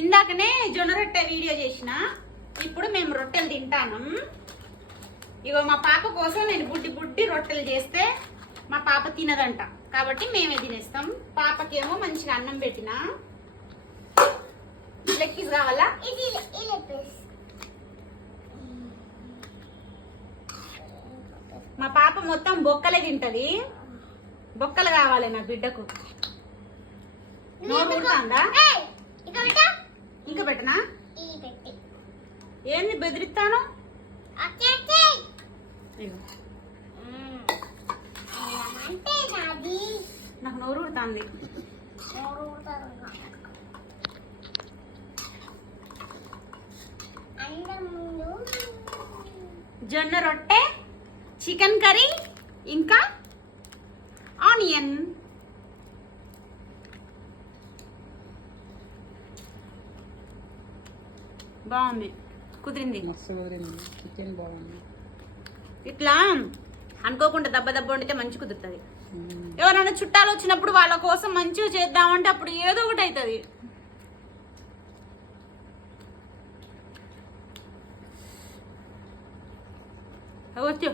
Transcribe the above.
ఇందాకనే జొన్న రొట్టె వీడియో చేసిన, ఇప్పుడు మేము రొట్టెలు తింటాను. ఇగో మా పాప కోసం నేను బుడ్డి బుడ్డి రొట్టెలు చేస్తే మా పాప తినదంట, కాబట్టి మేమే తినేస్తాం. పాపకేమో మంచిగా అన్నం పెట్టిన. లెగ్ పీస్ కావాలా? మా పాప మొత్తం బొక్కలే తింటది. బొక్కలు కావాలి నా బిడ్డకు. నోరు ఊడుతుందా? ఇంకా పెట్టనా? ఏంది బెదిరిస్తాను? నాకు నోరు ఊడుతుంది. జొన్న రొట్టె, చికెన్ కర్రీ, ఇంకా ఆనియన్. బాగుంది, కుదిరింది. చికెన్ బాగుంది. ఇట్లా అనుకోకుండా దెబ్బ దెబ్బ వండితే మంచి కుదురుతుంది. ఎవరైనా చుట్టాలు వచ్చినప్పుడు వాళ్ళ కోసం మంచిగా చేద్దామంటే అప్పుడు ఏదో ఒకటి అవుతుంది. వచ్చు